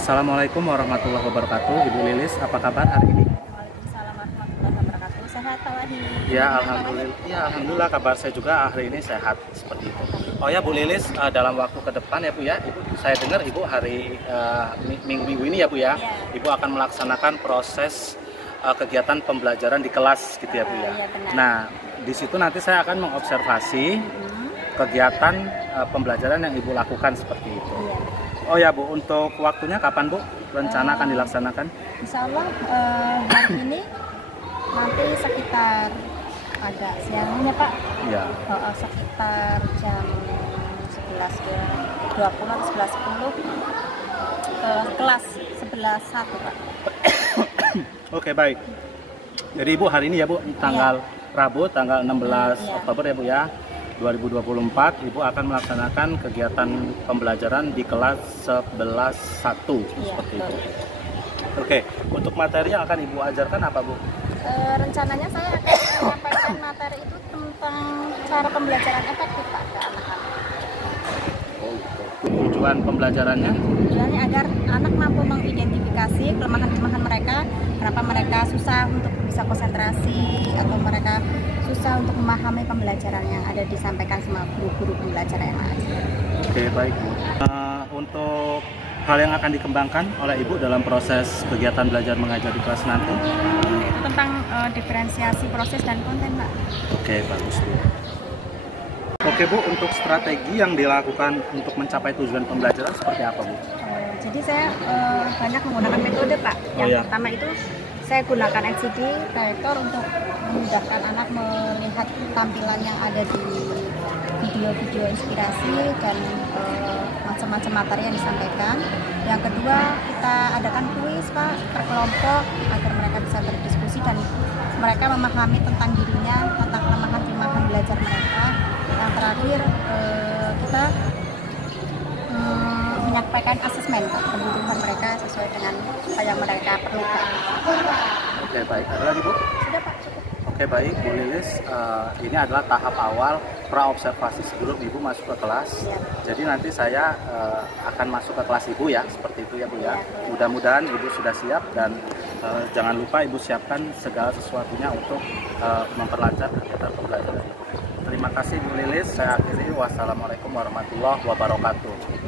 Assalamualaikum warahmatullahi wabarakatuh. Ibu Lilis, apa kabar hari ini? Waalaikumsalam warahmatullahi wabarakatuh. Sehat Pak Wahid? Ya, alhamdulillah kabar saya juga hari ini sehat seperti itu. Oh ya Bu Lilis, dalam waktu ke depan ya Bu ya, Ibu, saya dengar Ibu hari minggu ini ya Bu ya, Ibu akan melaksanakan proses kegiatan pembelajaran di kelas gitu ya Bu ya. Iya, benar. Nah, di situ nanti saya akan mengobservasi kegiatan pembelajaran yang Ibu lakukan seperti itu. Iya. Oh ya Bu, untuk waktunya kapan Bu rencana akan dilaksanakan? Insya Allah hari ini nanti sekitar agak siang ya Pak. Ya. Sekitar jam 11.20 atau 11.10 kelas 11.1 Pak. Oke, baik. Jadi Ibu hari ini ya Bu, tanggal Rabu tanggal 16 Oktober ya Bu ya, 2024 Ibu akan melaksanakan kegiatan pembelajaran di kelas 11.1 seperti itu. Oke, untuk materi yang akan Ibu ajarkan apa Bu? Rencananya saya akan menyampaikan materi itu tentang cara pembelajaran efektif Pak ke anak-anak. Oh, gitu. Tujuan pembelajarannya? Tujuannya agar anak mampu mengidentifikasi kelemahan-kelemahan mereka, kenapa mereka susah untuk bisa konsentrasi atau mereka susah untuk memahami pembelajaran yang ada disampaikan sama guru-guru pembelajaran yang ada. Oke, baik Bu. Untuk hal yang akan dikembangkan oleh Ibu dalam proses kegiatan belajar mengajar di kelas nanti? Itu tentang diferensiasi proses dan konten Pak. Oke, bagus Bu. Oke Bu, untuk strategi yang dilakukan untuk mencapai tujuan pembelajaran seperti apa Bu? Jadi saya banyak menggunakan metode Pak. Yang pertama itu saya gunakan LCD proyektor untuk memudahkan anak melihat tampilan yang ada di video-video inspirasi dan macam-macam materi yang disampaikan. Yang kedua, kita adakan kuis Pak per kelompok agar mereka bisa berdiskusi dan mereka memahami tentang dirinya, tentang kelemahan-kelemahan belajar mereka. Yang terakhir, kita menyampaikan asesmen kebutuhan mereka sesuai dengan apa yang mereka perlukan. Oke, baik. Ada lagi Bu? Sudah Pak, cukup. Oke, baik Bu Lilis, ini adalah tahap awal pra-observasi sebelum Ibu masuk ke kelas. Jadi nanti saya akan masuk ke kelas Ibu ya, seperti itu ya Bu ya. Mudah-mudahan Ibu sudah siap dan jangan lupa Ibu siapkan segala sesuatunya untuk memperlancar kegiatan pembelajaran Ibu. Terima kasih Bu Lilis, saya akhiri. Wassalamualaikum warahmatullahi wabarakatuh.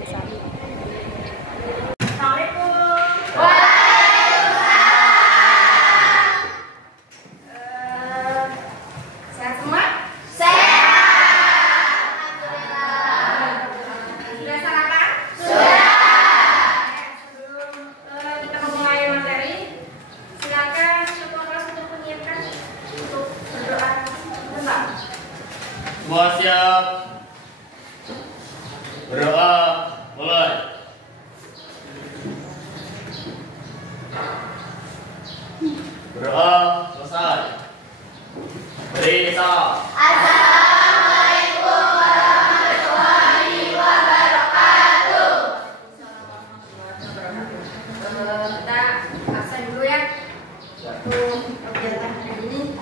Semua siap. Berdoa mulai. Berdoa selesai. Beri salam. Assalamualaikum warahmatullahi wabarakatuh. Kita absen dulu ya untuk kegiatan hari ini.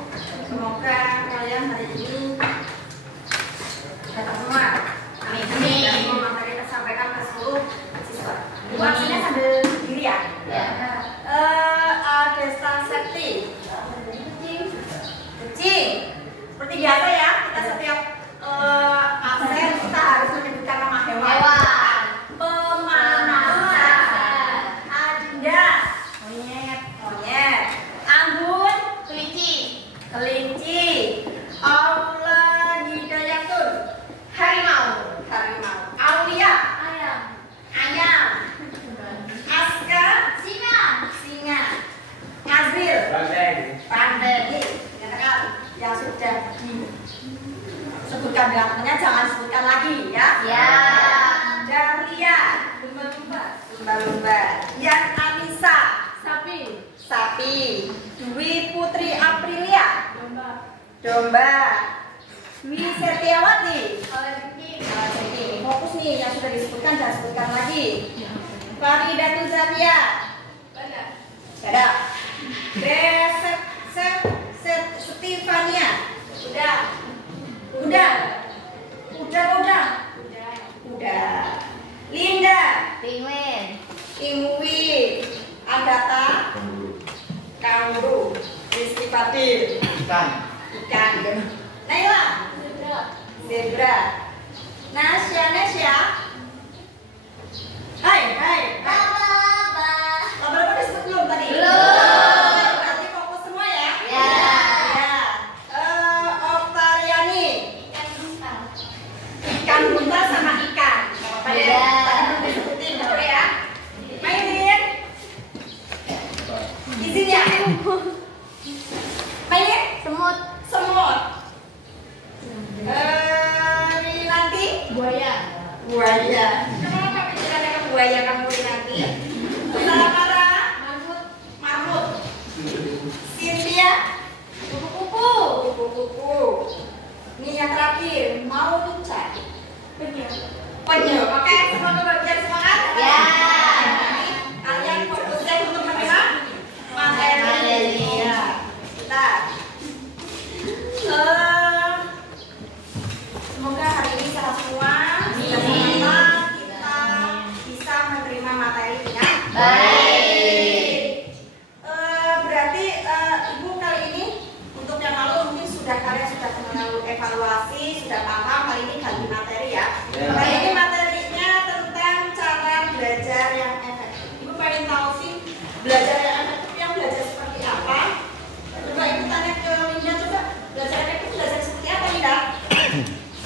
Semoga kalian hari ini dapat semua. Amin. Dan semua materi tersampaikan ke seluruh siswa. Ibu absennya sambil berdiri ya. Desta Septi. Kucing. Seperti biasa ya, kita setiap absen kita harus menyebutkan nama hewan. Pemanasan. Adinda. Monyet. Anggun. Kelinci. Allah Hidayatun. Harimau. Aulia. Ayam. Aska. Singa. Azil. Pandai. Katakan yang sudah disebutkan belakangnya jangan sebutkan lagi ya. Dahlia. Lumba-lumba. Yan Anissa. Sapi. Dwi Putri Aprilia. Domba. Dwi Setiawati. Fokus nih yang sudah disebutkan jangan sebutkan lagi. Faridatul Zakia. Ada. Stefania. Udah. Linda. Penguin. Imuwi. krokodil. Ikan. Ikan. Naila. Zebra. Nasya. Hai. Laba-laba disebut belum tadi? Belum. Berarti fokus semua ya? Ya. Oktariani. Ikan buntal sama ikan. Gak apa-apa ya. Tadi belum disebutin, oke ya? Mainin. Izin ya. Mainin. Semut. Nanti. Buaya. Kenapa kami tidak buaya kamu nanti? Salamara. Marmut. Cynthia. Kupu-kupu. Ini yang terakhir. Mau luca. Penyu. Oke, semua kebagian semangat. Ya. Kalian fokusnya untuk menerima materi. Ya. Kita. Semoga hari ini salah semua sama-sama kita bisa menerima materi dengan baik. Berarti Ibu kali ini untuk yang lalu mungkin kalian sudah mengenal evaluasi, sudah paham. Kali ini ganti materi ya. Kali ini materinya tentang cara belajar yang efektif. Ibu pengen tahu sih belajar yang efektif yang belajar seperti apa? Coba Ibu tanya ke Linda, coba belajar efektif belajar seperti apa Linda?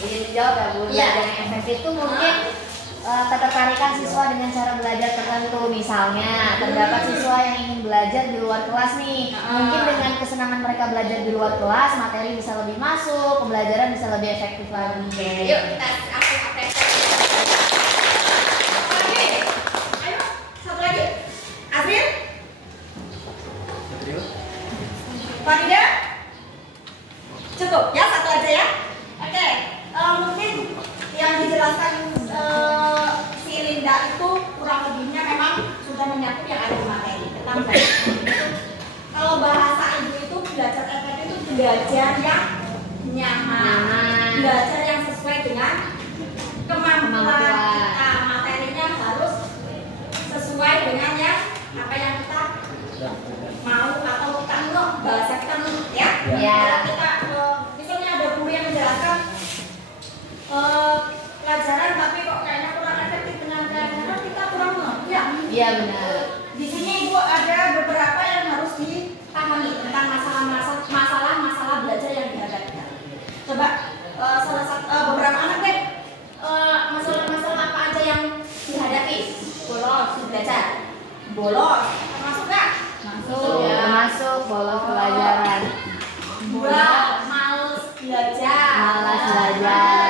Ini jawab ya Bu, belajar yang efektif itu mungkin ketertarikan siswa dengan cara belajar tertentu. Misalnya terdapat siswa yang ingin belajar di luar kelas nih, mungkin dengan kesenangan mereka belajar di luar kelas, materi bisa lebih masuk, pembelajaran bisa lebih efektif lagi. Yuk kita apres. Ayo satu lagi. Azril. Farida. Cukup ya, satu aja ya. Oke. Mungkin yang dijelaskan si Linda itu kurang lebihnya memang sudah menyangkut yang ada di materi. Kalau bahasa Ibu itu belajar efektif itu belajar yang nyaman, belajar yang sesuai dengan kemampuan kita. Materinya harus sesuai dengan yang apa yang kita mau atau kita mau, bahasa kita mau ya. Kita misalnya ada guru yang menjelaskan pelajaran tapi kok kayaknya kurang efektif dengan karena kita kurang mengerti ya. Iya benar. Di sini Ibu ada beberapa yang harus dipahami tentang masalah belajar yang dihadapi. Coba salah satu beberapa anak deh, masalah apa aja yang dihadapi? Bolos belajar. Bolos termasuk nggak? Masuk. Ya. Masuk bolos pelajaran. Males belajar. Malas belajar.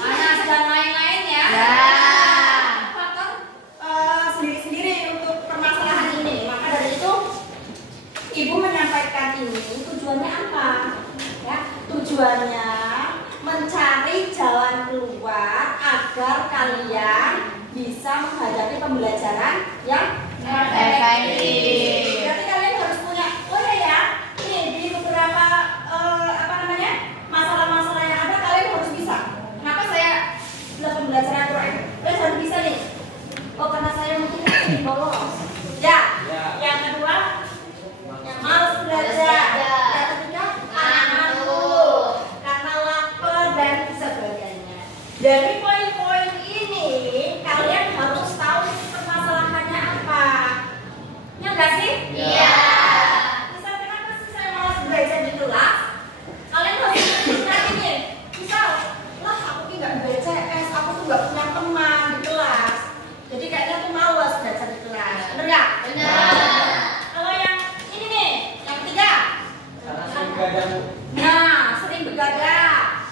Panas dan lain-lain ya. Faktor sendiri-sendiri untuk permasalahan ini. Maka dari itu Ibu menyampaikan ini tujuannya apa? Ya, tujuannya mencari jalan keluar agar kalian bisa menghadapi pembelajaran yang efektif. Berarti kalian harus punya, nih di beberapa masalah-masalah yang ada kalian harus bisa. Kenapa saya bilang pembelajaran kurang? Kalian harus bisa nih. Karena saya mungkin bolos. Ya. Yang kedua, yang malas belajar. Yang ketiga, ngantuk, karena lapar dan sebagainya. Dari poin-poin ini kalian harus tahu permasalahannya apa. Ya nggak sih? Iya. Misal kenapa sih saya malas belajar di kelas? Kalian harus ini. Misal, aku nggak baca CS, aku tuh nggak punya teman di kelas. Jadi kayaknya tuh malas belajar di kelas. Bener nggak? Benar. Kalau yang ini nih, yang ketiga. Sering begadang.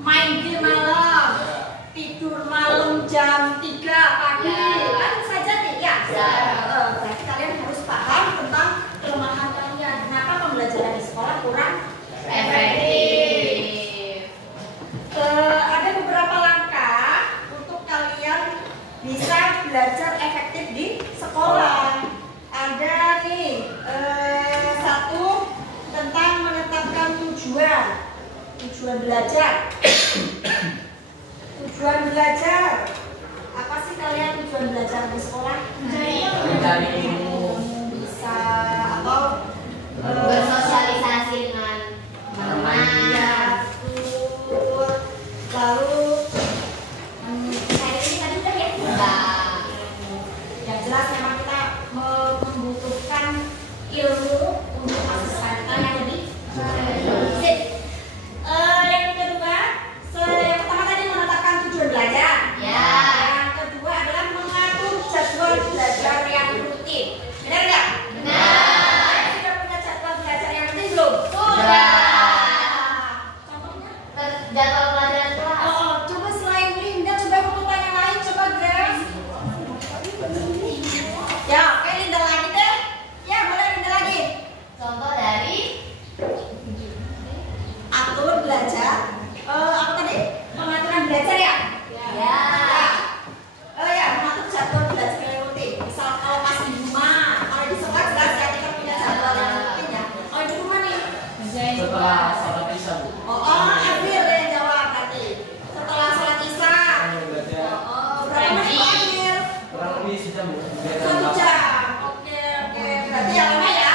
Main game malam. Tidur malam jam 3 pagi. Kan saja nih ya. Berarti kalian harus paham tentang kelemahan kalian. Kenapa pembelajaran di sekolah kurang efektif. Ada beberapa langkah untuk kalian bisa belajar efektif di sekolah. Ada nih 1, tujuan belajar. Tujuan belajar. Apa sih kalian tujuan belajar di sekolah? Mencari ilmu. Bisa atau bersosialisasi dengan teman. ya, lalu Ini tadi udah ya? yang jelas memang kita membutuhkan ilmu untuk masa kita yang lebih baik. Yang kedua, yang pertama tadi menetapkan tujuan belajar. Ya. Yang kedua adalah mengatur jadwal belajar yang rutin. Benar nggak? Benar. Sudah punya jadwal belajar yang rutin belum? Sudah. Contohnya? Jadwal pelajaran kelas. Oh, coba selain Linda, coba bukukan yang lain, coba Grace. Ya, oke Linda lagi deh. Ya, boleh Linda lagi. Contoh dari Atur belajar. Apa tadi? Pengaturan belajar ya? ya. Ya, mengatur jadwal belajar yang rutin. Misal kalau pas di rumah, kalau di sekolah jelas ya kita punya jadwal yang rutin ya. Kalau di rumah nih, Setelah sholat isya, Bu. Adil yang jawab berarti. Setelah sholat isya. Berapa menit Pak Adil? Kurang lebih sejam, Bu. 1 jam. Oke. Berarti yang lama ya?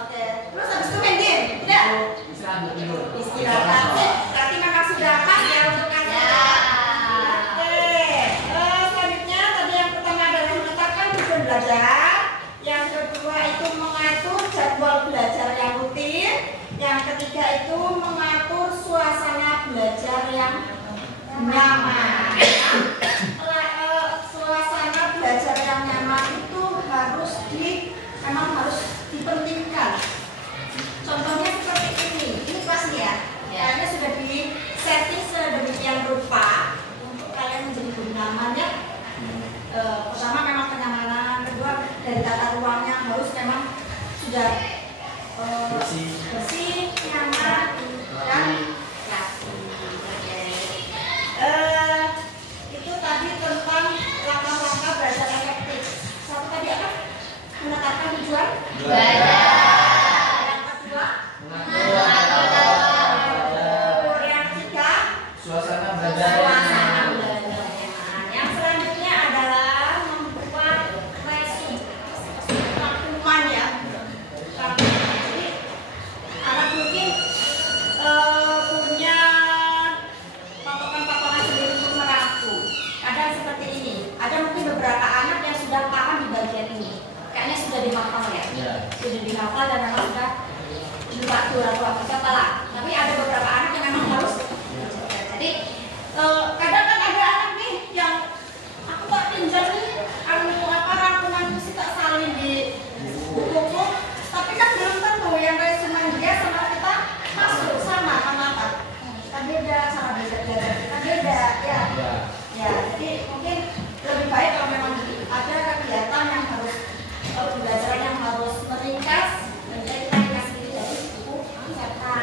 Oke. Terus habis itu main game? Tidak? Istirahat tidur. Istirahat. Berarti memang sudah pas ya untuk kasih. Ya. Oke. Selanjutnya tadi yang pertama adalah menetapkan tujuan belajar. Yang kedua itu mengatur jadwal belajar yang rutin. Yang ketiga itu mengatur suasana belajar yang nyaman. Suasana belajar yang nyaman itu memang harus dipentingkan. Contohnya seperti ini kelas ya. Kayaknya sudah di setting sedemikian rupa untuk kalian menjadi lebih nyaman ya. Pertama memang kenyamanan, kedua dari tata ruangnya harus memang sudah bersih, nyaman, dan rapi. Itu tadi tentang langkah-langkah belajar efektif. Satu tadi apa? Menetapkan tujuan Belajar. Yang kedua, Mengatur jadwal. yang ketiga, Suasana suasana belajar. Yang selanjutnya adalah membuat resume, rangkuman ya. Jadi anak mungkin punya patokan-patokan sendiri untuk merangkum. Kadang seperti ini. Ada mungkin beberapa anak yang sudah paham di bagian ini. Kayaknya sudah dihafal ya. Sudah dihafal dan memang sudah lupa atau kepala. Tapi ada beberapa anak yang memang harus. Jadi kadang kan ada anak nih yang aku tak pinjam nih rangkuman musik tak salin di buku, tapi kan belum tentu yang resume dia sama kita masuk sama apa kan beda sama belajar kita beda ya. Jadi mungkin lebih baik kalau memang ada kegiatan yang harus pembelajaran yang harus meringkas, dan kita dikasih dari buku cetak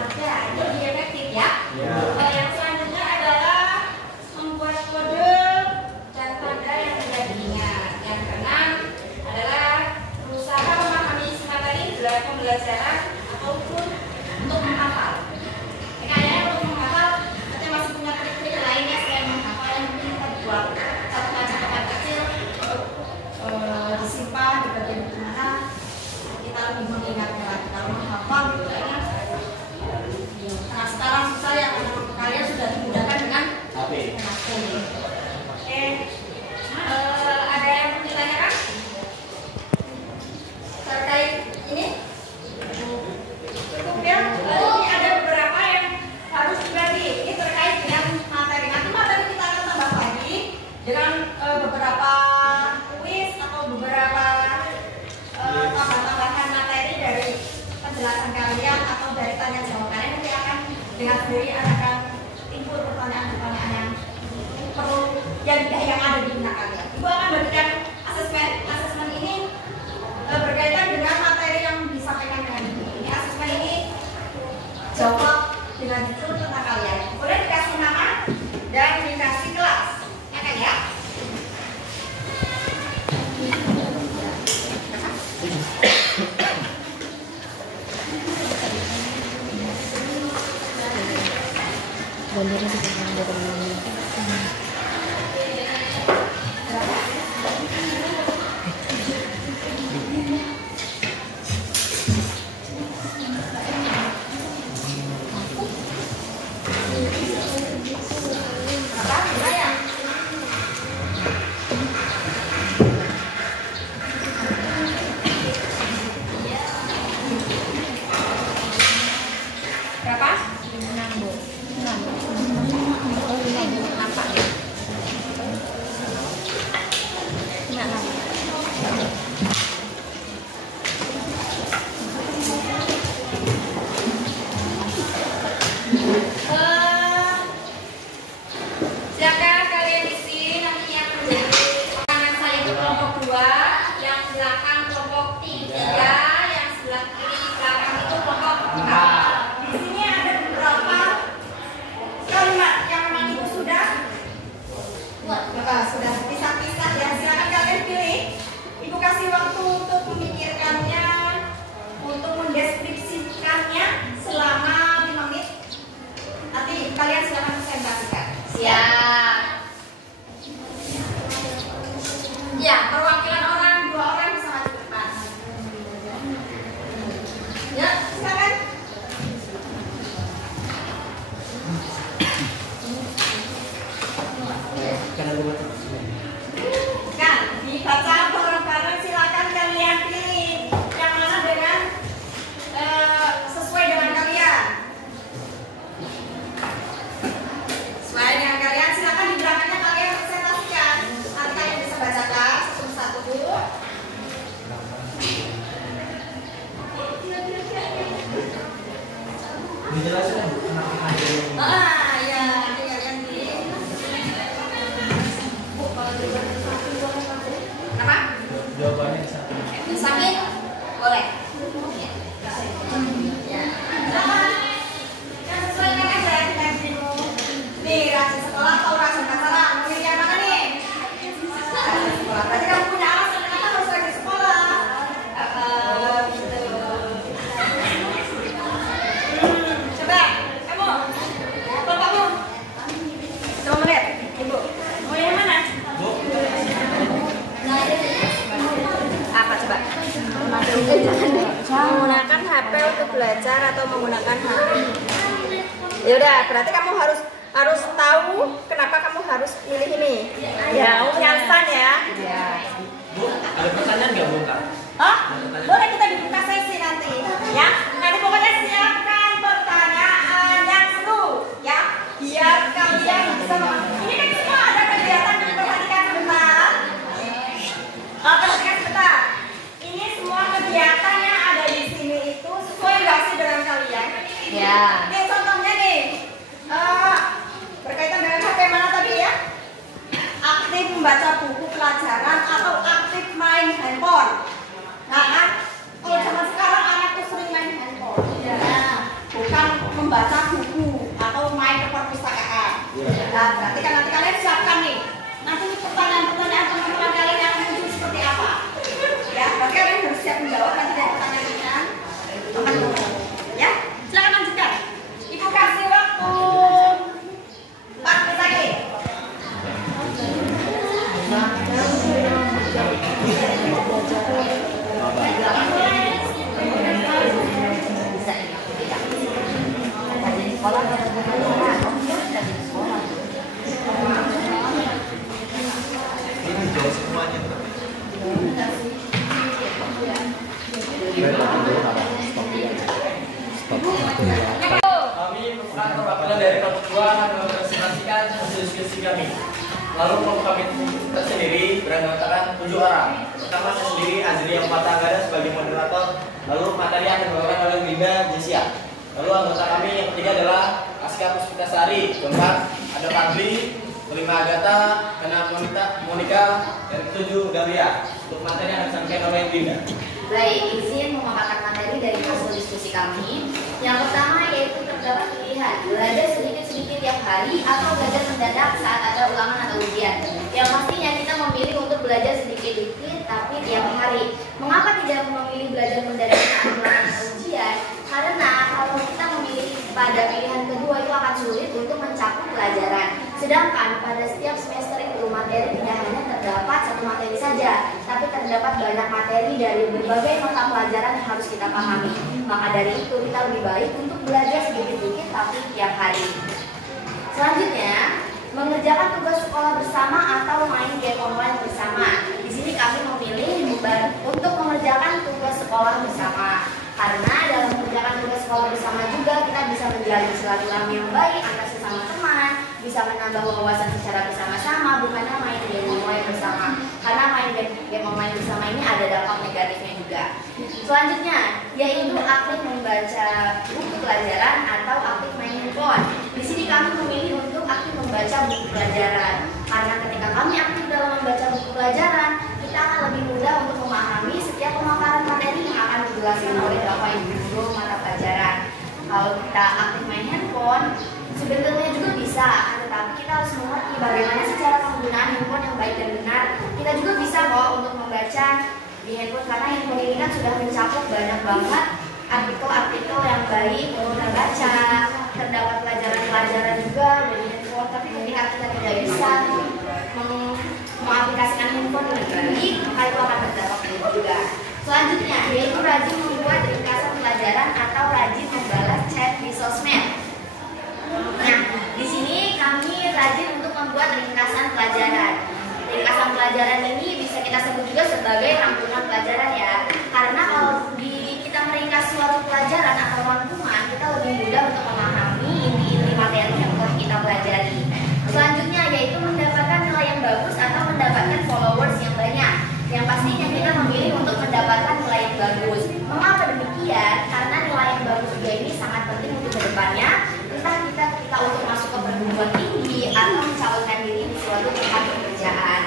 sendiri sih yang dari silakan kalian di sini nanti yang kanan saya itu kelompok 2, yang belakang kelompok 3, yang sebelah kiri di belakang itu kelompok 4. Di sini ada beberapa kalimat yang memang itu sudah pisah-pisah ya. Silakan kalian pilih. Ibu kasih waktu untuk memikirkannya, untuk mendeskripsikannya selama 5 menit. Nanti kalian silakan presentasikan. siap. Ya, perwakilan orang, 2 orang bisa maju ke depan. Ya, silakan. Kan, dibaca bareng-bareng, silakan kalian pilih yang mana dengan sesuai dengan kalian. Sesuai dengan kalian, silakan di belakangnya kalian presentasikan. Nanti kalian bisa bacakan satu-satu dulu. Dijelasin Bu, kenapa ada yang Ya, nanti kalian di. Apa? jawabannya di sana. Disamin? Boleh. Ya. Sama. Yang sesuai dengan referensimu. Nih, rajin sekolah atau rajin pacaran? Mau pilih yang mana nih? Rajin sekolah. Berarti kamu punya alasan kenapa harus rajin sekolah? Gitu. Coba, kamu. Bapakmu. Coba melihat, Ibu. Mau yang mana? Bu, Apa coba? Menggunakan HP untuk belajar atau menggunakan HP? Ya udah, berarti kamu harus tahu kenapa kamu harus pilih ini. Ya, punya alasan ya. Bu, ada pertanyaan nggak Bu? Kak? Oh, boleh kita dibuka sesi nanti. Ya, nanti pokoknya siapkan pertanyaan yang seru, ya, biar kalian bisa. Ini kan semua ada kegiatan perhatikan sebentar. Perhatikan sebentar. Ini semua kegiatan yang ada di sini itu sesuai nggak sih dengan kalian? Ya. Nih contohnya nih, berkaitan dengan HP mana tadi ya? Aktif membaca buku pelajaran atau aktif main handphone. Nah kan, kalau zaman sekarang anak tuh sering main handphone. Nah, bukan membaca buku atau main ke perpustakaan. Nah, berarti kan nanti kalian siapkan nih. Nanti pertanyaan-pertanyaan teman-teman kalian yang muncul seperti apa? Ya, berarti kalian harus siap menjawab nanti dari pertanyaan akan ngomong. Ya, silakan lanjutkan. Ibu kasih waktu 4 menit lagi. Bisa ini aku tidak. Rajin sekolah, rajin sekolah. Ini jauh semuanya. Kami merupakan perwakilan dari kelompok 2 akan mempresentasikan hasil diskusi kami. Lalu kelompok kami tersendiri beranggotakan 7 orang. Pertama saya sendiri Azri yang Patagada sebagai moderator. Lalu materi akan dibawakan oleh Linda Jesia. Lalu anggota kami yang ketiga adalah Aska Puspitasari, keempat ada Fadli, kelima Agatha, keenam Monika, dan ketujuh Dalia. Untuk materi yang disampaikan oleh Linda. Baik, izin memaparkan materi dari hasil diskusi kami. Yang pertama yaitu terdapat pilihan belajar sedikit-sedikit tiap hari atau belajar mendadak saat ada ulangan atau ujian. Yang pastinya kita memilih untuk belajar sedikit-sedikit tapi tiap hari. Mengapa tidak memilih belajar mendadak saat ulangan atau ujian? Karena kalau kita memilih pada pilihan kedua itu akan sulit untuk mencakup pelajaran. Sedangkan pada setiap semester itu materi tidak hanya terdapat satu materi saja, tapi terdapat banyak materi dari berbagai mata pelajaran yang harus kita pahami. Maka dari itu kita lebih baik untuk belajar sedikit-sedikit tapi tiap hari. Selanjutnya, mengerjakan tugas sekolah bersama atau main game online bersama. Di sini kami memilih untuk mengerjakan tugas sekolah bersama. Karena dalam mengerjakan tugas sekolah bersama juga kita bisa menjalin silaturahmi yang baik antar sesama teman, bisa menambah wawasan secara bersama-sama, bukannya main game online bersama. Karena main game online bersama ini ada dampak negatifnya juga. Selanjutnya, yaitu aktif membaca buku pelajaran atau aktif main handphone. Di sini kami memilih untuk aktif membaca buku pelajaran. Karena ketika kami aktif dalam membaca buku pelajaran, kita akan lebih mudah untuk memahami setiap pemaparan materi yang akan dijelaskan oleh Bapak Ibu guru mata pelajaran. Kalau kita aktif main handphone, sebenarnya juga bisa, tetapi kita harus mengerti bagaimana sih cara penggunaan handphone yang baik dan benar. Kita juga bisa kok untuk membaca di handphone, karena handphone ini kan sudah mencakup banyak banget artikel-artikel yang baik untuk kita baca. Terdapat pelajaran-pelajaran juga dari handphone, tapi ketika kita tidak bisa mengaplikasikan handphone dengan baik, maka itu akan berdampak juga. Selanjutnya, yaitu rajin membuat ringkasan pelajaran atau rajin membalas chat di sosmed. Nah, di sini kami rajin untuk membuat ringkasan pelajaran. Ringkasan pelajaran ini bisa kita sebut juga sebagai rangkuman pelajaran ya. Karena kalau kita meringkas suatu pelajaran atau rangkuman, kita lebih mudah untuk memahami inti-inti materi yang telah kita pelajari. Selanjutnya yaitu mendapatkan nilai yang bagus atau mendapatkan followers yang banyak. Yang pastinya kita memilih untuk mendapatkan nilai yang bagus. Mengapa demikian? Karena nilai yang bagus juga ini sangat penting untuk kedepannya. Entah kita ketika untuk masuk ke perguruan tinggi atau mencalonkan diri di suatu tempat pekerjaan.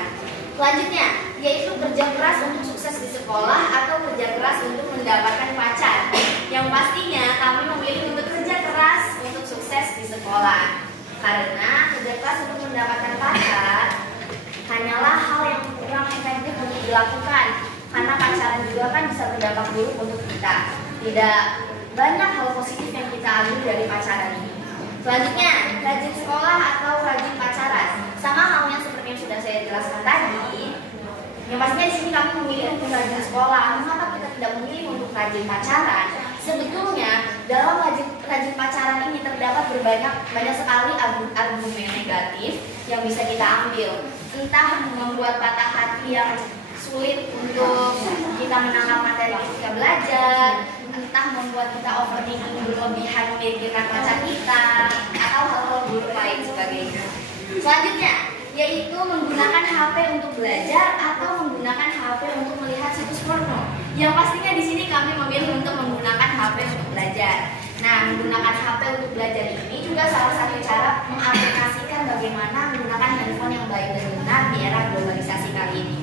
Selanjutnya, yaitu kerja keras untuk sukses di sekolah atau kerja keras untuk mendapatkan pacar. Yang pastinya kami memilih untuk kerja keras untuk sukses di sekolah. Karena kerja keras untuk mendapatkan pacar hanyalah hal yang kurang efektif untuk dilakukan. Karena pacaran juga kan bisa berdampak buruk untuk kita. Tidak banyak hal positif yang kita ambil dari pacaran ini. Selanjutnya, rajin sekolah atau rajin pacaran. Sama halnya seperti yang sudah saya jelaskan tadi. Yang pastinya di sini kami memilih untuk rajin sekolah. Mengapa kita tidak memilih untuk rajin pacaran? Sebetulnya dalam rajin pacaran ini terdapat banyak sekali argumen negatif yang bisa kita ambil. Entah membuat patah hati yang sulit untuk kita menangkap materi ketika belajar, entah membuat kita overthinking berlebihan memikirkan pacar kita, atau hal-hal buruk lain sebagainya. Selanjutnya, yaitu menggunakan HP untuk belajar atau menggunakan HP untuk melihat situs porno. Yang pastinya di sini kami memilih untuk menggunakan HP untuk belajar. Nah, menggunakan HP untuk belajar ini juga salah satu cara mengaplikasikan bagaimana menggunakan handphone yang baik dan benar di era globalisasi kali ini.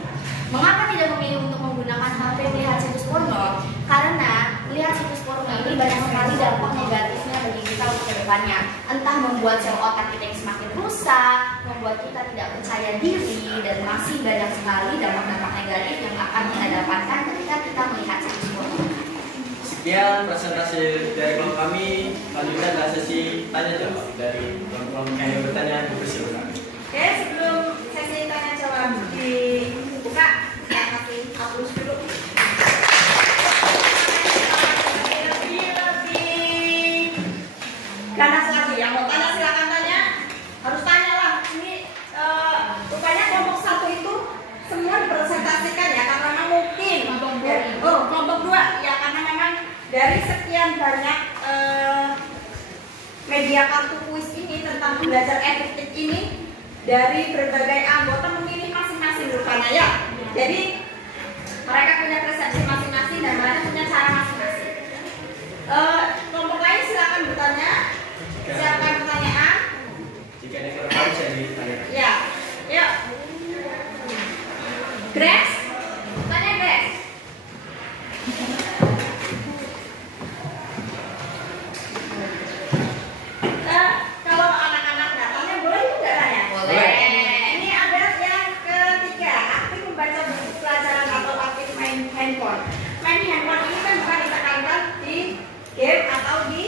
Mengapa tidak memilih untuk menggunakan HP melihat situs porno? Karena melihat situs porno ini banyak sekali dampak negatifnya bagi kita untuk kedepannya. Entah membuat sel otak kita yang semakin rusak, membuat kita tidak percaya diri, dan masih banyak sekali dampak-dampak negatif yang akan kita dapatkan ketika kita melihat situs porno. Sekian presentasi dari kelompok kami. Selanjutnya adalah sesi tanya jawab dari kelompok yang bertanya. Dipersilakan. Oke, sebelum sesi tanya jawab dibuka, saya kasih hapus dulu. Lebih ganas lagi. Yang mau tanya silakan tanya. Harus tanya lah. Ini rupanya kelompok 1 itu semua dipresentasikan ya, karena memang mungkin kelompok 2 ya, karena memang dari sekian banyak media kartu kuis ini tentang belajar efektif ini, dari berbagai anggota memilih masing-masing rupanya ya. Jadi mereka punya persepsi masing-masing dan mereka punya cara masing-masing. Kelompok lain silakan bertanya. Silakan pertanyaan. Jika ada kurang bisa ditanyakan. Ya, yuk. Grace, tanya Grace. Kalau anak-anak datangnya boleh juga tanya? Boleh. Ini ada yang ketiga, aktif membaca buku pelajaran atau aktif main handphone. Main handphone ini kan bukan ditekankan di game atau di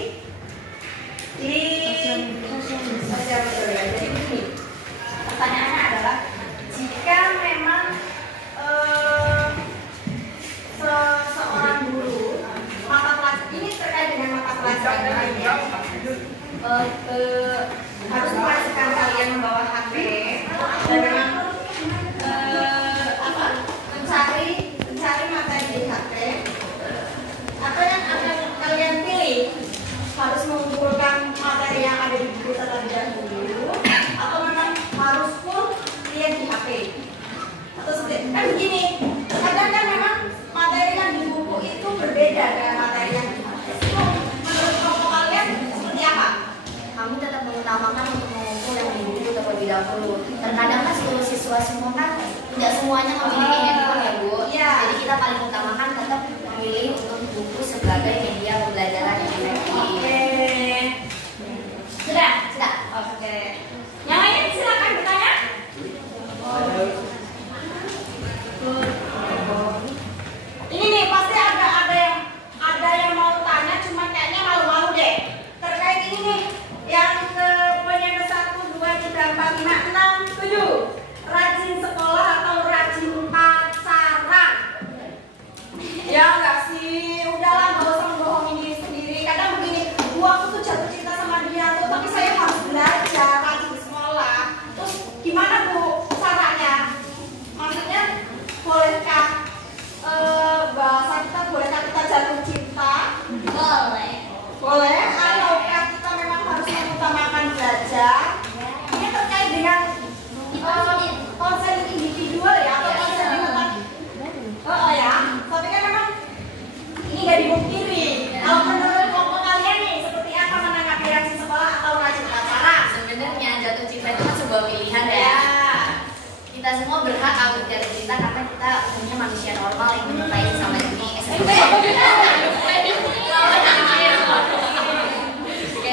semuanya memiliki handphone ya Bu. Jadi kita paling utamakan tetap memilih untuk buku sebagai media pembelajaran yang efektif. Sudah? Oke. Yang lain silakan bertanya. Ini nih pasti ada yang mau tanya, cuma kayaknya malu-malu deh. Terkait ini nih, yang poinnya 1, 2, 3, 4, 5, 6, 7. Rajin sekolah atau rajin pacaran? Ya enggak sih, udahlah nggak usah membohongin diri sendiri. Kadang begini, aku tuh jatuh cinta sama dia tuh, tapi saya harus belajar, rajin sekolah. Terus gimana Bu caranya? Maksudnya bolehkah bahasa kita, bolehkah kita jatuh cinta? Boleh. Ataukah kita memang harus mengutamakan belajar? Ini terkait dengan konsen individual ya, atau konsen tentang ya. Tapi kan memang ini nggak dipungkiri. Kalau menurut kelompok kalian nih, seperti apa menanggapi rajin sekolah atau rajin pacaran? Sebenarnya jatuh cinta itu kan sebuah pilihan ya. Kita semua berhak untuk jatuh cinta karena kita punya manusia normal yang menyukai sama jenis.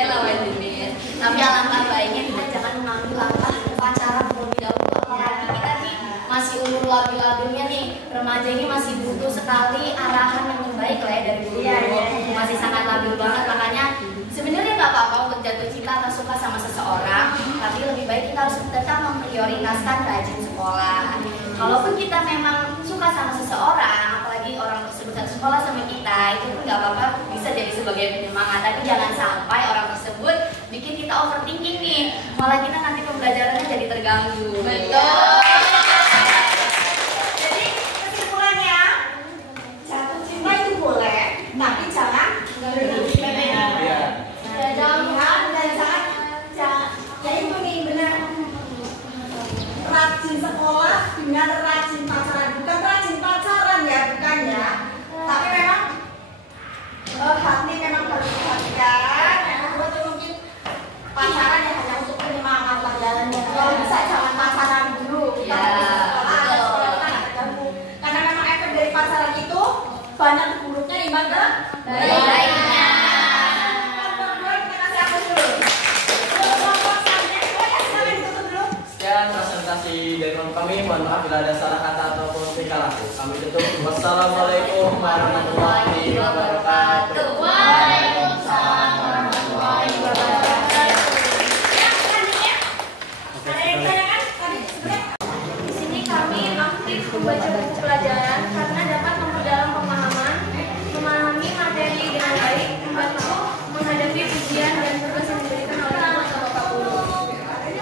Lawan jenis. Tapi alangkah baiknya kita jangan mengambil langkah pacaran terlebih dahulu. Apalagi kita nih masih umur labil-labilnya nih, remaja ini masih butuh sekali arahan yang baik lah ya dari guru. Masih sangat labil banget, makanya sebenarnya nggak apa-apa untuk jatuh cinta atau suka sama seseorang, tapi lebih baik kita harus tetap memprioritaskan rajin sekolah. Kalaupun kita memang suka sama seseorang, apalagi orang tersebut satu sekolah sama kita, itu pun nggak apa-apa, bisa jadi sebagai penyemangat. Tapi jangan sampai orang tersebut bikin kita overthinking nih, malah kita nanti pembelajarannya jadi terganggu. Betul. Jadi kesimpulannya, jatuh cinta itu boleh, tapi jangan dan jangan ya itu nih benar, rajin sekolah dengan rajin pacaran, bukan rajin pacaran ya, bukan ya, tapi memang hati memang harus diperhatikan. Buat mungkin pacaran ya hanya untuk penyemangat lah jalannya, kalau bisa jangan pacaran dulu, kita sekolah kan terganggu, karena memang efek dari pacaran itu banyak buruknya dibanding baiknya. Sekian presentasi dari kami. Mohon maaf bila ada salah kata ataupun tingkah laku. Kami tutup. Wassalamualaikum warahmatullahi wabarakatuh. Waalaikumsalam warahmatullahi wabarakatuh. Ada yang tanyakan tadi sebenarnya? Di sini kami aktif membaca buku pelajaran karena dapat memperdalam pemahaman, memahami materi dengan baik, membantu menghadapi ujian dan tugas yang diberikan oleh guru atau bapak guru.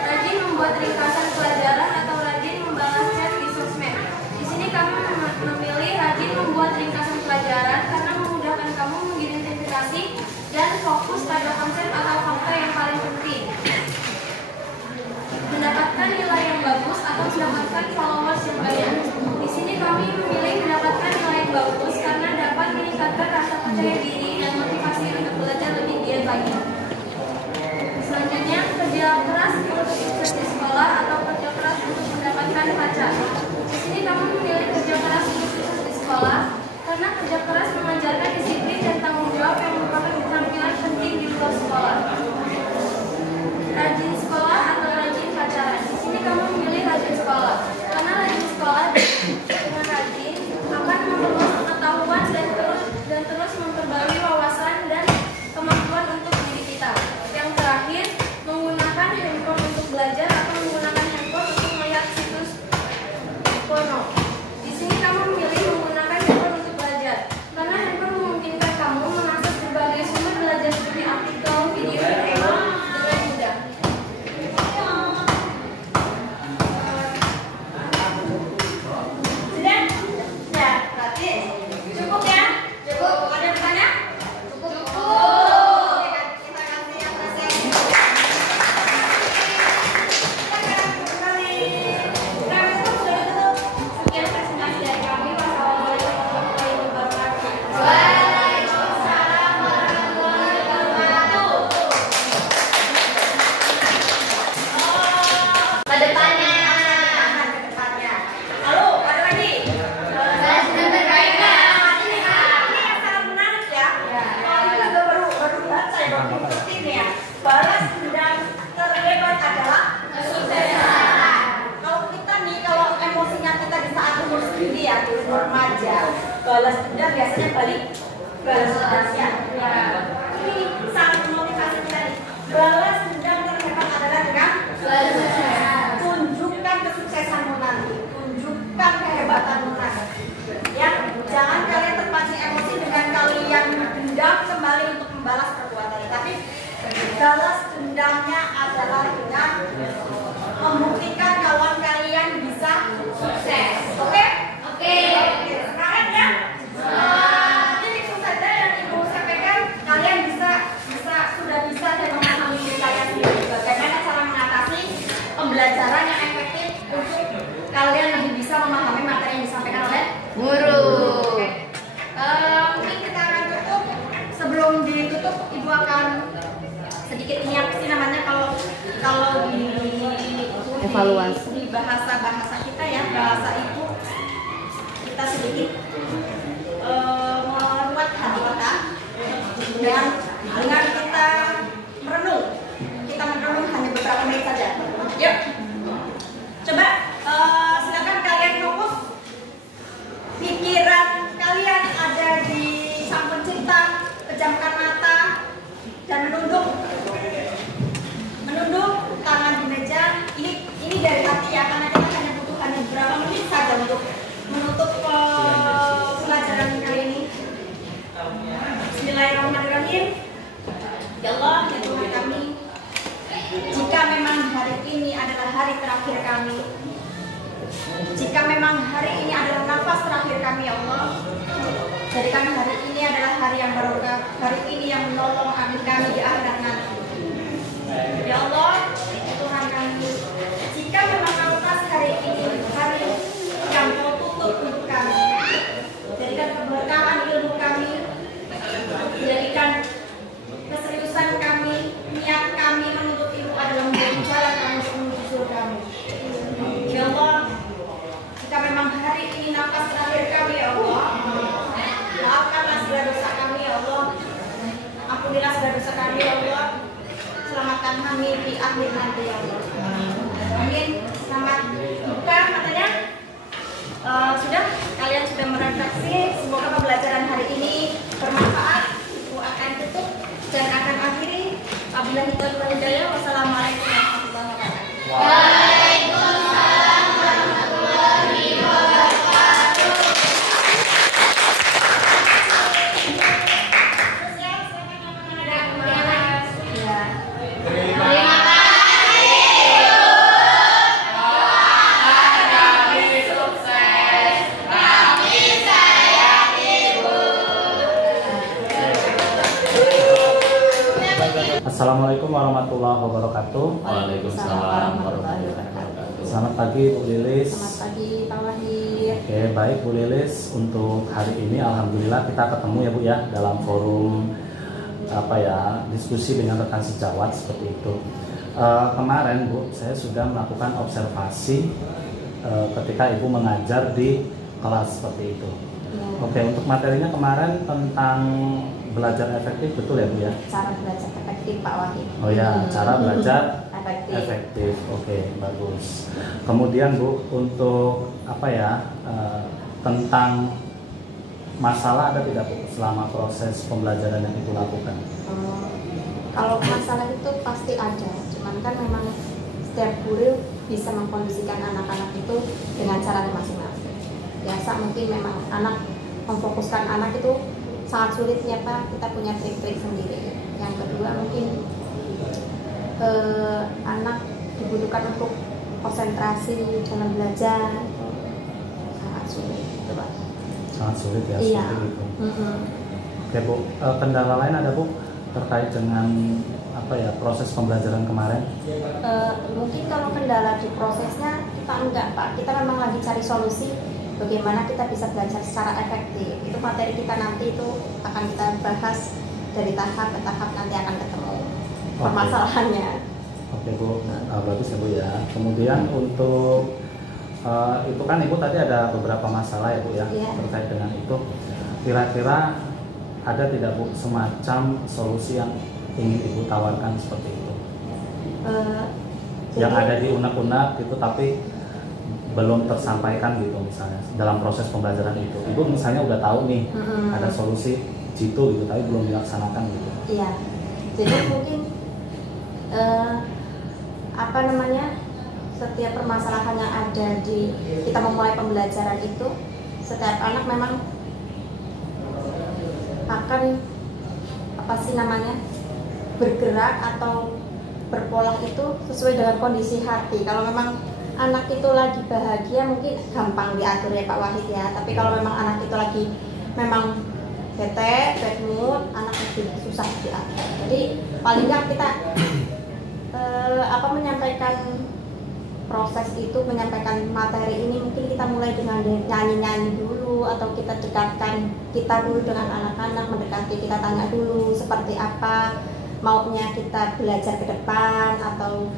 Rajin membuat ringkasan pelajaran atau rajin membalas chat di sosmed. Di sini kami memilih rajin membuat ringkasan pelajaran karena memudahkan kamu mengidentifikasi dan fokus pada konsep atau fakta yang paling penting. Mendapatkan nilai yang bagus atau mendapatkan followers yang banyak. Di sini kami memilih mendapatkan nilai yang bagus karena dapat meningkatkan rasa percaya diri dan motivasi untuk belajar lebih giat lagi. Selanjutnya, kerja keras untuk sukses di sekolah atau kerja keras untuk mendapatkan pacar. Di sini kami memilih kerja keras untuk sukses di sekolah karena kerja keras mengajarkan disiplin dan tanggung jawab yang merupakan keterampilan penting di luar sekolah. Rajin sekolah atau rajin pacaran. Di sini kamu memilih rajin sekolah karena rajin sekolah dengan rajin akan memperluas pengetahuan dan terus memperbarui aja. Balas dendam biasanya balas dendamnya. Ini sangat memotivasi kita nih. Balas dendam terhebat adalah dengan tunjukkan kesuksesanmu nanti, tunjukkan kehebatanmu nanti. Ya, jangan kalian terpancing emosi dengan kalian dendam kembali untuk membalas perbuatan, tapi balas dendamnya adalah dengan membuktikan kawan kalian bisa sukses. Oke? Oke. Sekarang ya. Jadi itu saja yang Ibu sampaikan. Kalian sudah bisa dan memahami saya sendiri bagaimana cara mengatasi pembelajaran yang efektif untuk kalian lebih bisa memahami materi yang disampaikan oleh guru. Oke. Mungkin kita akan tutup. Sebelum ditutup, Ibu akan sedikit ini apa sih namanya kalau di evaluasi di bahasa kita ya, bahasa Ibu kita sedikit meluat hati kita dan dengan kita merenung hanya beberapa menit saja. Yuk, coba silakan kalian fokus pikiran kalian ada di Sang Pencipta, pejamkan mata dan menunduk tangan di meja. Ini dari hati ya, karena kita hanya beberapa menit saja untuk menutup pelajaran kali ini. Bismillahirrahmanirrahim. Ya Allah, ya Tuhan kami, jika memang hari ini adalah hari terakhir kami, jika memang hari ini adalah nafas terakhir kami, ya Allah, jadikan hari ini adalah hari yang barokah, hari ini yang menolong kami di akhirat nanti. Ya Allah, Tuhan kami, jika memang nafas hari ini hari yang Kau tutup untuk kami, jadikan keberkahan ilmu kami, jadikan keseriusan kami, niat kami menuntut ilmu adalah menjadi jalan kami untuk menuju surga-Mu. Ya Allah, jika memang hari ini nafas terakhir kami, ya Allah, maafkanlah segala dosa kami, ya Allah. Ampunilah segala dosa kami, ya Allah. Selamatkan kami di akhir nanti, ya Allah. Amin. Selamat buka matanya. Sudah, kalian sudah merefleksi. Semoga pembelajaran hari ini bermanfaat. Ibu akan tutup dan akan akhiri. Wabillahi taufiq wal hidayah. Wassalamualaikum warahmatullahi wabarakatuh. Waalaikumsalam warahmatullahi wabarakatuh. Assalamualaikum warahmatullahi wabarakatuh. Waalaikumsalam warahmatullahi wabarakatuh. Selamat pagi Bu Lilis. Selamat pagi Pak Wahid. Oke, baik Bu Lilis, untuk hari ini alhamdulillah kita ketemu ya Bu ya dalam forum diskusi dengan rekan sejawat seperti itu. Kemarin Bu, saya sudah melakukan observasi ketika Ibu mengajar di kelas seperti itu. Ya. Oke, untuk materinya kemarin tentang belajar efektif, betul ya Bu ya? Cara belajar efektif Pak Wahid. Oh ya, cara belajar efektif. efektif. Oke, bagus. Kemudian Bu, untuk tentang masalah ada tidak Bu selama proses pembelajaran yang Ibu lakukan? Kalau masalah itu pasti ada, cuman kan memang setiap guru bisa mengkondisikan anak-anak itu dengan caranya masing-masing. Biasa mungkin memang memfokuskan anak itu sangat sulit ya Pak, kita punya trik-trik sendiri. Yang kedua mungkin anak dibutuhkan untuk konsentrasi dalam belajar, sangat sulit gitu Pak. Sangat sulit ya, Iya. seperti itu. Oke Bu, kendala lain ada Bu terkait dengan proses pembelajaran kemarin? Mungkin kalau kendala di prosesnya kita enggak Pak, kita memang lagi cari solusi bagaimana kita bisa belajar secara efektif. Itu materi kita nanti itu akan kita bahas dari tahap ke tahap, nanti akan ketemu permasalahannya. Oke Bu, bagus ya Bu ya. Kemudian untuk itu kan Ibu tadi ada beberapa masalah ya Bu ya, terkait dengan itu. Kira-kira ada tidak Bu semacam solusi yang ingin Ibu tawarkan seperti itu? Yang ada di unek-unek gitu, tapi belum tersampaikan gitu misalnya dalam proses pembelajaran itu. Ibu misalnya udah tahu nih ada solusi jitu gitu, tapi belum dilaksanakan gitu. Iya. Jadi mungkin apa namanya, setiap permasalahan yang ada di kita memulai pembelajaran itu, setiap anak memang akan apa sih namanya, bergerak atau berpola itu sesuai dengan kondisi hati. Kalau memang anak itu lagi bahagia mungkin gampang diatur ya Pak Wahid ya, tapi kalau memang anak itu lagi memang bete, bad mood, anak lebih susah diatur. Jadi paling nggak kita menyampaikan proses itu, menyampaikan materi ini mungkin kita mulai dengan nyanyi-nyanyi dulu, atau kita dekatkan kita dulu dengan anak-anak, mendekati, kita tanya dulu seperti apa maunya kita belajar ke depan, atau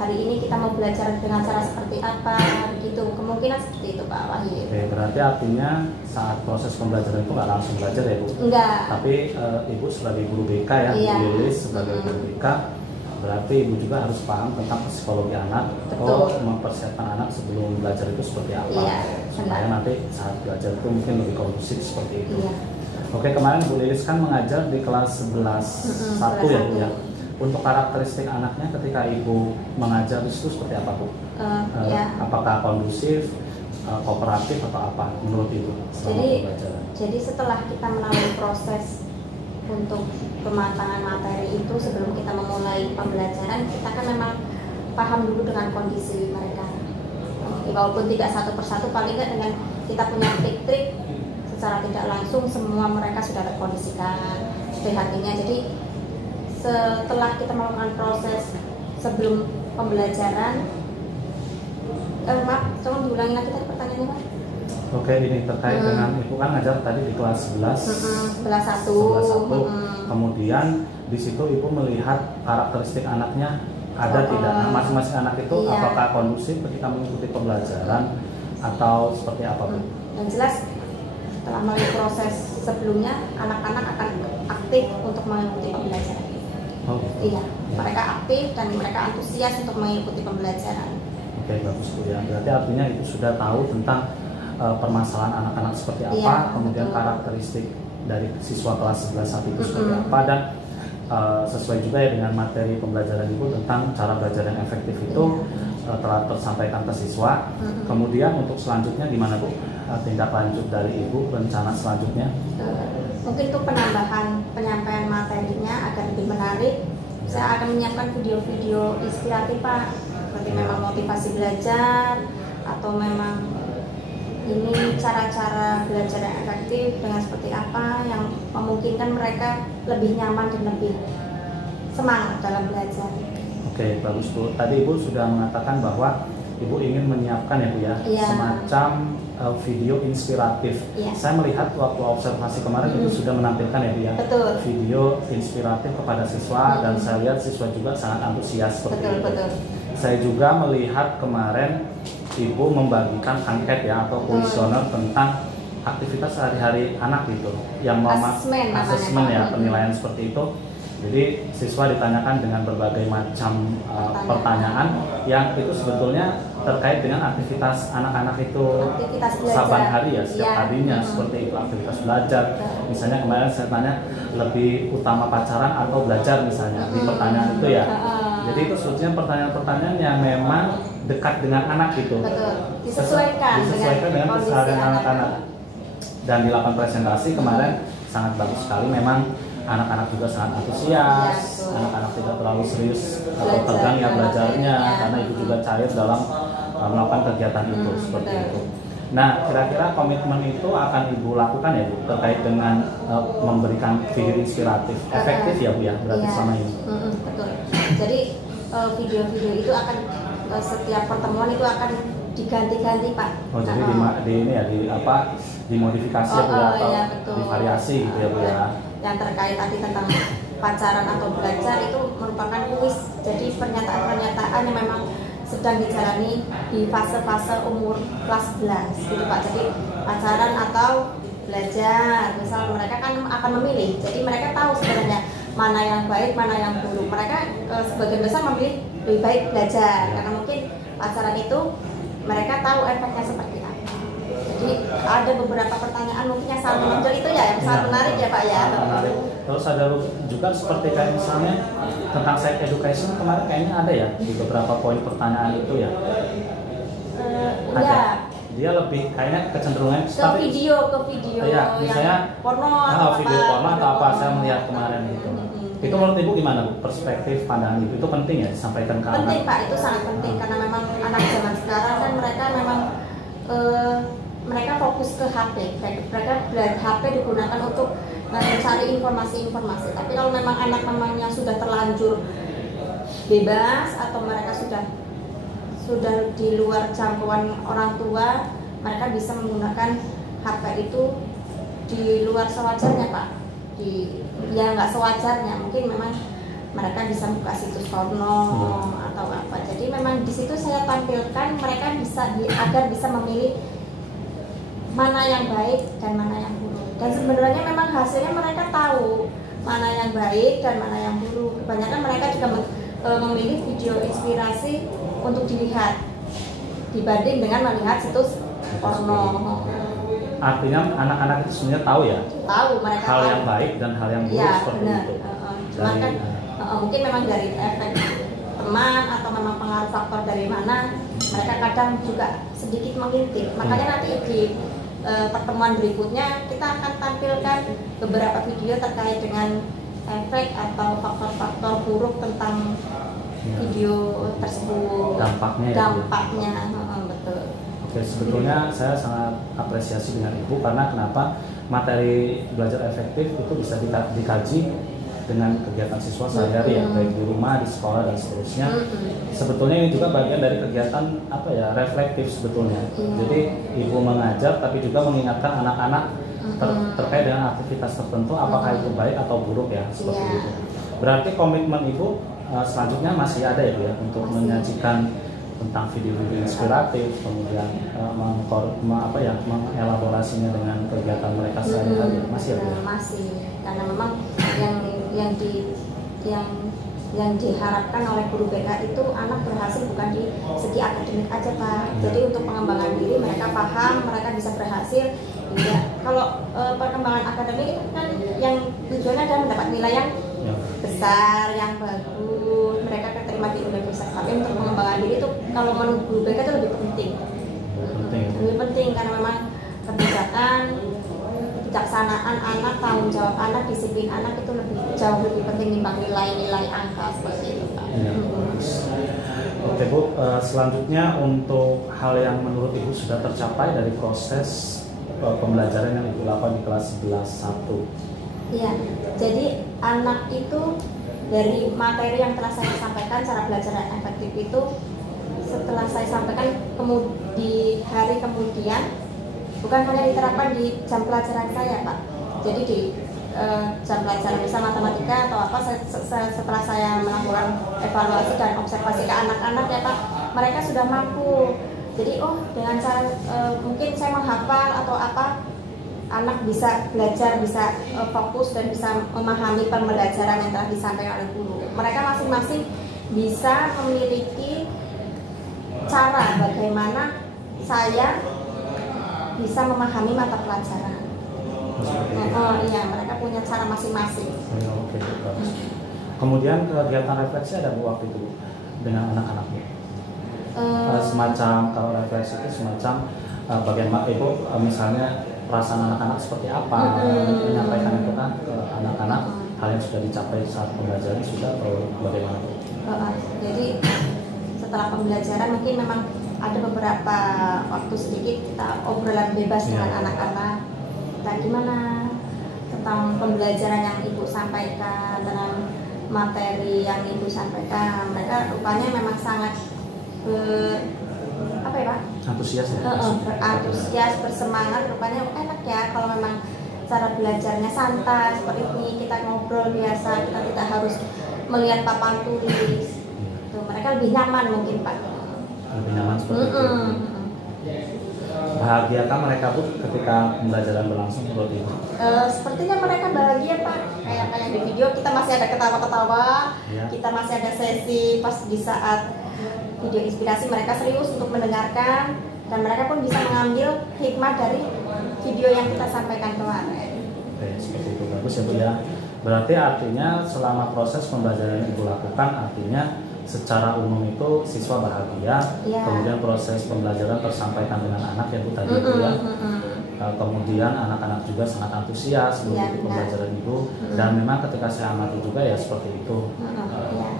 hari ini kita mau belajar dengan cara seperti apa, begitu. Kemungkinan seperti itu Pak Wahid. Oke, berarti artinya saat proses pembelajaran itu nggak langsung belajar ya Bu? Enggak. Tapi Ibu sebagai guru BK ya, Iya. Bu Lilis sebagai guru BK, berarti Ibu juga harus paham tentang psikologi anak. Betul. Mempersiapkan anak sebelum belajar itu seperti apa, Iya, supaya nanti saat belajar itu mungkin lebih kondusif seperti itu. Iya. Oke, kemarin Bu Lilis kan mengajar di kelas 11-1 ya Bu ya. Untuk karakteristik anaknya ketika Ibu mengajar itu seperti apa Bu? Ya. Apakah kondusif, kooperatif atau apa menurut Ibu selama pembelajaran? Jadi setelah kita melalui proses untuk pematangan materi itu, sebelum kita memulai pembelajaran, kita kan memang paham dulu dengan kondisi mereka. Walaupun tidak satu persatu, paling nggak dengan kita punya trik-trik secara tidak langsung semua mereka sudah terkondisikan di hatinya. Jadi setelah kita melakukan proses sebelum pembelajaran, maaf, tolong diulangi lagi tadi pertanyaannya Pak. Oke, ini terkait dengan Ibu kan ngajar tadi di kelas 11 11-1. Kemudian di situ Ibu melihat karakteristik anaknya ada tidak? Nah, masing-masing anak itu Iya. apakah kondusif ketika mengikuti pembelajaran atau seperti apa Bu? Dan jelas setelah melalui proses sebelumnya, anak-anak akan aktif untuk mengikuti pembelajaran. Oh, gitu. Iya, mereka aktif dan mereka antusias untuk mengikuti pembelajaran. Oke, bagus Bu ya. Berarti artinya Ibu sudah tahu tentang permasalahan anak-anak seperti apa, Iya, kemudian betul. karakteristik dari siswa kelas 11-1 itu seperti apa, dan sesuai juga ya dengan materi pembelajaran Ibu tentang cara belajar yang efektif itu telah tersampaikan ke siswa. Kemudian untuk selanjutnya gimana Bu? Tindak lanjut dari Ibu, rencana selanjutnya? Mungkin untuk penambahan penyampaian materinya agar lebih menarik, saya akan menyiapkan video-video inspiratif Pak, seperti memang motivasi belajar, atau memang ini cara-cara belajar yang efektif dengan seperti apa yang memungkinkan mereka lebih nyaman dan lebih semangat dalam belajar. Oke, bagus Bu. Tadi Ibu sudah mengatakan bahwa Ibu ingin menyiapkan ya Bu ya, Iya. semacam video inspiratif. Iya. Saya melihat waktu observasi kemarin Ibu sudah menampilkan ya Bu ya, Betul. video inspiratif kepada siswa, dan saya lihat siswa juga sangat antusias seperti itu. Betul. Saya juga melihat kemarin Ibu membagikan angket ya atau kuesioner tentang aktivitas sehari-hari anak gitu, yang asesmen ya, penilaian seperti itu. Jadi siswa ditanyakan dengan berbagai macam pertanyaan yang itu sebetulnya terkait dengan aktivitas anak-anak itu, Aktivitas belajar. saban hari ya, setiap Iya. harinya seperti itu, aktivitas belajar. Misalnya kemarin saya tanya lebih utama pacaran atau belajar misalnya di pertanyaan itu ya. Jadi itu sebetulnya pertanyaan-pertanyaan yang memang dekat dengan anak gitu. Betul. Disesuaikan dengan kondisi keseharian anak-anak. Dan dilakukan presentasi kemarin sangat bagus sekali. Memang anak-anak juga sangat antusias, betul. anak-anak tidak terlalu serius atau Belajar, tegang ya belajarnya, materinya. karena itu juga cair dalam melakukan kegiatan itu seperti betul. itu. Nah, kira-kira komitmen itu akan Ibu lakukan ya Bu terkait dengan memberikan video inspiratif, efektif ya Bu ya berarti Iya. selama ini. Betul. Jadi video-video itu akan setiap pertemuan itu akan diganti-ganti Pak. Oh, jadi dimodifikasi ya Bu ya, atau iya, betul. divariasi gitu ya Bu ya. Yang terkait tadi tentang pacaran atau belajar itu merupakan kuis. Jadi pernyataan-pernyataan yang memang sedang dijalani di fase-fase umur kelas 11 gitu Pak. Jadi pacaran atau belajar, misal mereka kan akan memilih. Jadi mereka tahu sebenarnya mana yang baik, mana yang buruk. Mereka sebagian besar memilih lebih baik belajar, karena mungkin pacaran itu mereka tahu efeknya seperti apa. Jadi ada beberapa pertanyaan mungkin yang sangat muncul itu ya, yang sangat menarik ya Pak ya. Menarik. Terus ada juga seperti kayak misalnya tentang sex education kemarin kayaknya ada ya di beberapa poin pertanyaan itu ya. Ada. Ya. Dia lebih kayaknya kecenderungan ke video ya, misalnya porno atau video apa, porno atau apa saya melihat kemarin gitu. Itu menurut Ibu gimana Bu? Perspektif pandangan Ibu itu penting ya disampaikan ke anak? Penting Pak, itu sangat penting karena memang anak zaman sekarang kan mereka memang mereka fokus ke HP. Mereka HP digunakan untuk mencari informasi-informasi. Tapi kalau memang anak memangnya sudah terlanjur bebas atau mereka sudah di luar jangkauan orang tua, mereka bisa menggunakan HP itu di luar sewajarnya Pak. Ya nggak sewajarnya, mungkin memang mereka bisa buka situs porno atau apa. Jadi memang di situ saya tampilkan mereka agar bisa memilih mana yang baik dan mana yang buruk. Dan sebenarnya memang hasilnya mereka tahu mana yang baik dan mana yang buruk. Kebanyakan mereka juga memilih video inspirasi untuk dilihat dibanding dengan melihat situs porno. Artinya anak-anak itu sebenarnya tahu ya? Tahu, mereka hal tahu. yang baik dan hal yang buruk Ya, seperti benar. itu. Cuma kan mungkin memang dari efek teman atau memang pengaruh faktor dari mana, mereka kadang juga sedikit mengintip. Makanya nanti di pertemuan berikutnya kita akan tampilkan beberapa video terkait dengan efek atau faktor-faktor buruk tentang video tersebut. Dampaknya. Betul. Oke, sebetulnya saya sangat apresiasi dengan Ibu karena kenapa materi belajar efektif itu bisa dikaji dengan kegiatan siswa sehari-hari ya, baik di rumah, di sekolah dan seterusnya. Sebetulnya ini juga bagian dari kegiatan reflektif sebetulnya. Jadi Ibu mengajar tapi juga mengingatkan anak-anak terkait dengan aktivitas tertentu apakah itu baik atau buruk ya, seperti itu. Berarti komitmen Ibu selanjutnya masih ada ya Bu ya untuk menyajikan tentang video-video inspiratif, kemudian mengelaborasinya dengan kegiatan mereka sehari-hari. Masih ada? Masih, karena memang yang diharapkan oleh guru BK itu anak berhasil bukan di segi akademik aja Pak. Jadi untuk pengembangan diri mereka paham, mereka bisa berhasil. Ya, kalau perkembangan akademik itu kan yang tujuannya adalah mendapat nilai yang besar, yang bagus, mereka keterima di universitas. Tapi untuk pengembangan diri itu kalau menurut guru BK itu lebih penting. Lebih penting karena memang kebijaksanaan anak, tanggung jawab anak, disiplin anak itu jauh lebih penting dibanding nilai-nilai angka seperti itu Pak. Oke Bu, selanjutnya untuk hal yang menurut Ibu sudah tercapai dari proses pembelajaran yang Ibu lakukan di kelas 11-1. Iya, jadi anak itu dari materi yang telah saya sampaikan, cara belajar yang efektif itu setelah saya sampaikan di hari kemudian bukan hanya diterapkan di jam pelajaran saya Pak. Jadi di jam pelajaran misal matematika atau apa, setelah saya melakukan evaluasi dan observasi ke anak-anak ya Pak, mereka sudah mampu. Jadi dengan cara mungkin saya menghafal atau apa, anak bisa belajar, bisa fokus dan bisa memahami pembelajaran yang telah disampaikan oleh guru. Mereka masing-masing bisa memiliki cara bagaimana saya bisa memahami mata pelajaran. Iya, mereka punya cara masing-masing. Oke, bagus. Kemudian kegiatan refleksi ada Bu waktu itu dengan anak-anaknya? Semacam, kalau refleksi itu semacam bagaimana Ibu misalnya perasaan anak-anak seperti apa, menyampaikan itu kan ke anak-anak, hal yang sudah dicapai saat pembelajaran sudah atau bagaimana? Jadi setelah pembelajaran mungkin memang ada beberapa waktu sedikit kita obrolan bebas dengan anak-anak. Dan gimana tentang pembelajaran yang Ibu sampaikan, dengan materi yang Ibu sampaikan, mereka rupanya memang sangat antusias ya? Antusias, bersemangat, rupanya enak ya kalau memang cara belajarnya santai seperti ini, kita ngobrol biasa, kita tidak harus melihat papan tulis. Tuh, mereka lebih nyaman mungkin Pak. Lebih nyaman seperti itu. Bahagiakah mereka Bu ketika pembelajaran berlangsung menurut Ibu? Sepertinya mereka bahagia Pak. Kayak di video kita masih ada ketawa-ketawa, kita masih ada sesi pas di saat video inspirasi, mereka serius untuk mendengarkan dan mereka pun bisa mengambil hikmah dari video yang kita sampaikan kemarin. Oke, seperti itu, bagus ya Bu ya. Berarti artinya selama proses pembelajaran yang Ibu lakukan, artinya secara umum itu siswa bahagia, kemudian proses pembelajaran tersampaikan dengan anak ya Bu tadi itu ya. Kemudian anak-anak juga sangat antusias mengikuti pembelajaran Ibu, dan memang ketika saya amati juga ya seperti itu,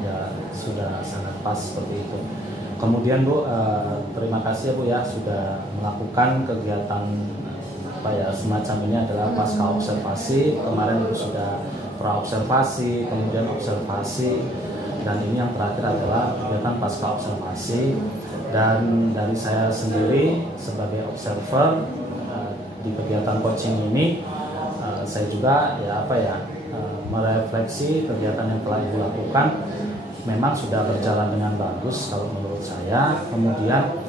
ya sudah sangat pas seperti itu. Kemudian Bu, terima kasih ya Bu ya sudah melakukan kegiatan apa ya semacam ini adalah pasca observasi. Kemarin Ibu sudah pra observasi, kemudian observasi, dan ini yang terakhir adalah kegiatan pasca observasi. Dan dari saya sendiri sebagai observer di kegiatan coaching ini, saya juga ya apa ya merefleksi kegiatan yang telah Ibu lakukan memang sudah berjalan dengan bagus kalau menurut saya. Kemudian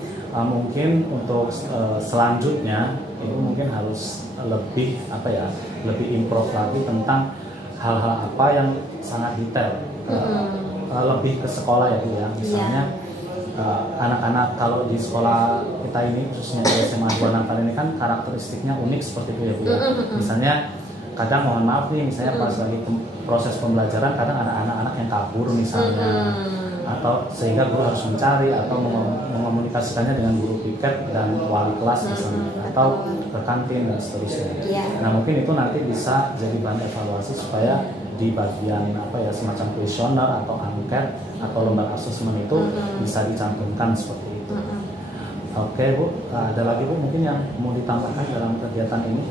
mungkin untuk selanjutnya Ibu mungkin harus lebih apa ya lebih improve lagi tentang hal-hal apa yang sangat detail, lebih ke sekolah ya Bu ya. Misalnya anak-anak kalau di sekolah kita ini khususnya di SMA 2 Natal ini kan karakteristiknya unik seperti itu ya Bu ya. Misalnya kadang mohon maaf nih, misalnya pas lagi proses pembelajaran kadang ada anak-anak yang kabur misalnya, atau sehingga guru harus mencari atau mengomunikasikannya dengan guru piket dan wali kelas misalnya, atau ke kantin dan seterusnya. Nah mungkin itu nanti bisa jadi bahan evaluasi supaya di bagian apa ya semacam kuesioner atau angket atau lembar asesmen itu bisa dicantumkan seperti itu. Oke Bu, ada lagi Bu mungkin yang mau ditambahkan dalam kegiatan ini?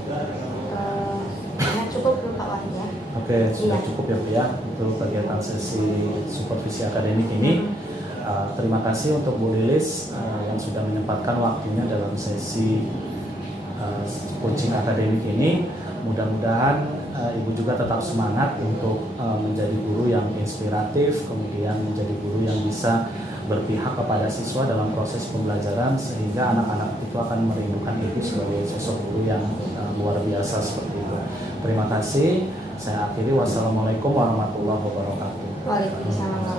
Cukup Pak Wahid ya. Oke, sudah cukup ya Bu ya untuk kegiatan sesi supervisi akademik ini. Terima kasih untuk Bu Lilis yang sudah menyempatkan waktunya dalam sesi coaching akademik ini. Mudah-mudahan Ibu juga tetap semangat untuk menjadi guru yang inspiratif, kemudian menjadi guru yang bisa berpihak kepada siswa dalam proses pembelajaran, sehingga anak-anak itu akan merindukan Ibu sebagai sosok guru yang luar biasa seperti itu. Terima kasih. Saya akhiri. Wassalamualaikum warahmatullahi wabarakatuh. Waalaikumsalam.